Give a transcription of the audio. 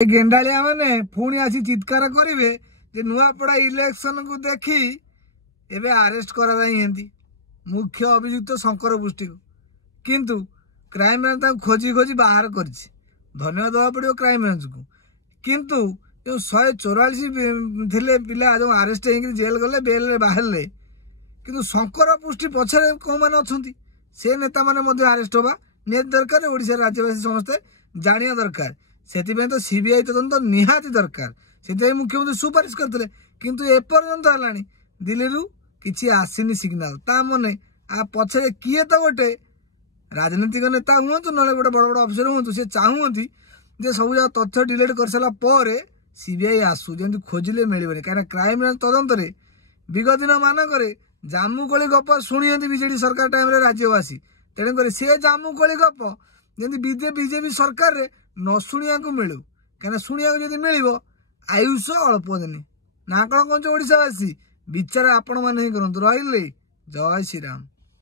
गेंडालिया माने पुणी आसी चित्कार करेंगे जे नुआपड़ा इलेक्शन को देखी एबे अरेस्ट करा मुख्य अभियुक्त शंकर पुष्टि को किंतु क्राइम ब्रांच खोजी खोजी बाहर कर धन्यवाद दवा पड़ो क्राइम ब्रांच को किंतु जो 144 थे पिला जो अरेस्ट हो जेल गले बेल बाहर किंतु शंकर पुष्टि पछरे कौ मैंने अच्छा से नेता मैंने अरेस्ट होगा निहाती दरकार ओडिशा राज्यवासी समस्ते जानिया दरकार से तो सीबीआई तदंत निहाती दरकार से मुख्यमंत्री सुपारिश करते किंतु एपर्यंत है दिल्ली किसी आसीनी सिग्नाल ता मने आ पछरे किए तो गोटे राजनीतिक नेता हूँ ना गोटे बड़ बड़ अफिसर हूँ सी चाहती जे सब जगह तथ्य डिलीट कर सारा सीबीआई आसू जमी खोजिले मिलने कहीं क्राइम ब्रांच तदंत विगत दिन मानक जामुकोली गप शुणी बीजेडी सरकार टाइम राज्यवासी तेणुक सी जामुकोली गप जमी बीजेपी सरकार रे न शुणा मिलू कहीं शुणा मिल आयुष अल्प दिन ना कौन कौन ओडावासी विचार आपण मैंने ही करूँ रही जय श्रीराम।